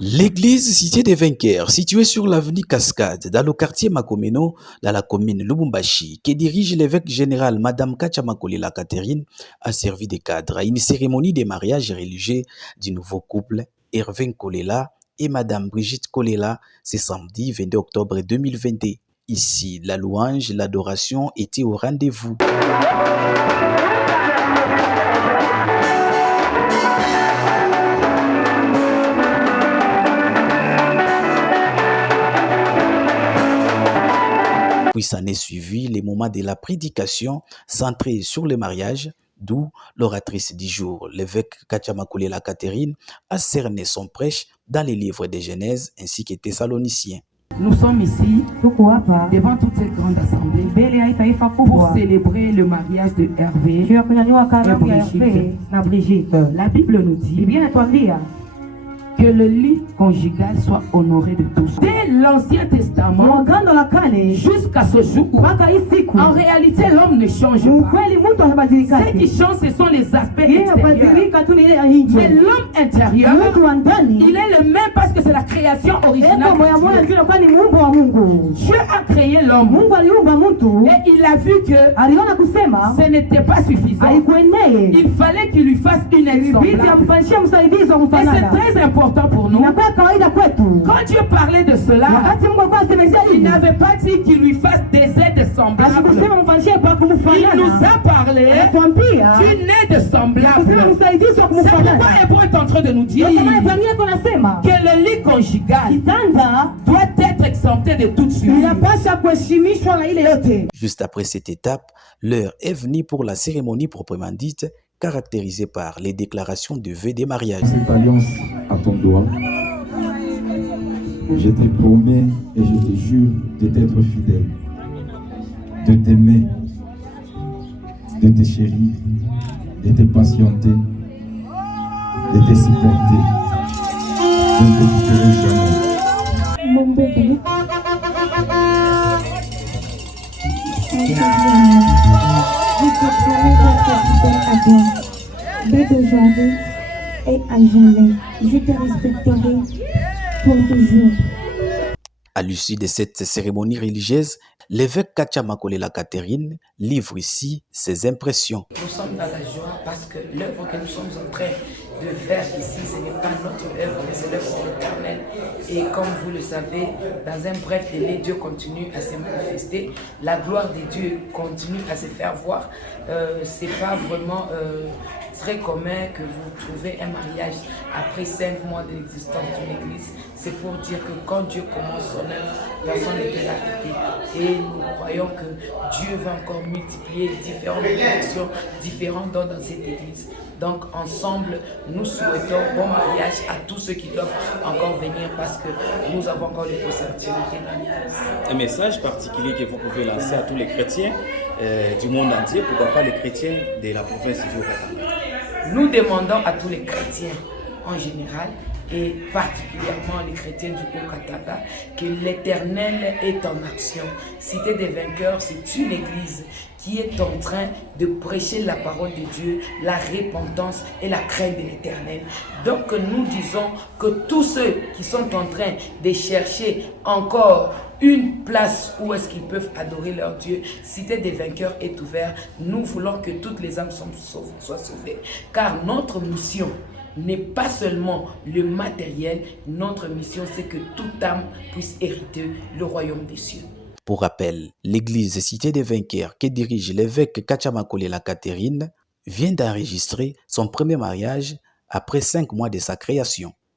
L'église Cité des Vainqueurs, située sur l'avenue Cascade, dans le quartier Makomeno, dans la commune Lubumbashi, que dirige l'évêque général Madame Kachamakolela Catherine, a servi de cadre à une cérémonie de mariage religieux du nouveau couple Hervé Kolela et Madame Brigitte Kolela ce samedi 22 octobre 2022. Ici, la louange et l'adoration étaient au rendez-vous. Puis s'en est suivi les moments de la prédication centrés sur le mariage, d'où l'oratrice du jour, l'évêque Kachamakolela Catherine, a cerné son prêche dans les livres de Genèse ainsi que Thessaloniciens. Nous sommes ici devant toute cette grande assemblée pour célébrer le mariage de Hervé et Brigitte. La Bible nous dit que le lit conjugal soit honoré de tous. Dès l'Ancien Testament jusqu'à ce jour, en réalité l'homme ne change pas. Ce qui change, ce sont les aspects extérieurs. Mais l'homme intérieur, il est le même parce que c'est la création originale de Dieu. Dieu a créé l'homme et il a vu que ce n'était pas suffisant. Il fallait qu'il lui fasse une aide semblable. Et c'est très important pour nous. Quand Dieu parlait de cela, il n'avait pas dit qu'il lui fasse des aides semblables. Il nous a parlé d'une aide semblable. C'est pourquoi Hébreu est en train de nous dire que le lit conjugal doit être exempté de toute suite. Juste après cette étape, l'heure est venue pour la cérémonie proprement dite, caractérisée par les déclarations de vœux des mariages. Cette alliance à ton doigt, je te promets et je te jure de t'être fidèle, de t'aimer, de te chérir, de te patienter, de te supporter. Je ne te quitterai jamais. Mon bébé, je te promets d'être fidèle à toi. Dès aujourd'hui et à jamais, je te respecterai pour toujours. À l'issue de cette cérémonie religieuse, l'évêque Kachamakolela Catherine livre ici ses impressions. Nous sommes dans la joie parce que l'œuvre que nous sommes en train de faire ici, ce n'est pas notre œuvre, mais c'est l'œuvre de l'Éternel. Et comme vous le savez, dans un bref délai, Dieu continue à se manifester. La gloire de Dieu continue à se faire voir. C'est pas vraiment très commun que vous trouvez un mariage après 5 mois de l'existence d'une église. C'est pour dire que quand Dieu commence son œuvre, personne ne peut l'arrêter. Et nous croyons que Dieu va encore multiplier différentes bénédictions, différents dons dans cette église. Donc ensemble, nous souhaitons bon mariage à tous ceux qui doivent encore venir parce que nous avons encore des possibilités dans l'église. Un message particulier que vous pouvez lancer à tous les chrétiens du monde entier, pourquoi pas les chrétiens de la province du Haut-Katanga. Nous demandons à tous les chrétiens en général et particulièrement les chrétiens du Haut-Katanga que l'Éternel est en action. Cité des Vainqueurs, c'est une église qui est en train de prêcher la parole de Dieu, la repentance et la crainte de l'Éternel. Donc nous disons que tous ceux qui sont en train de chercher encore une place où est-ce qu'ils peuvent adorer leur Dieu, Cité des Vainqueurs est ouverte. Nous voulons que toutes les âmes soient sauvées. Car notre mission n'est pas seulement le matériel, notre mission c'est que toute âme puisse hériter le royaume des cieux. Pour rappel, l'église Cité des Vainqueurs que dirige l'évêque Kachamakolela Catherine vient d'enregistrer son premier mariage après 5 mois de sa création.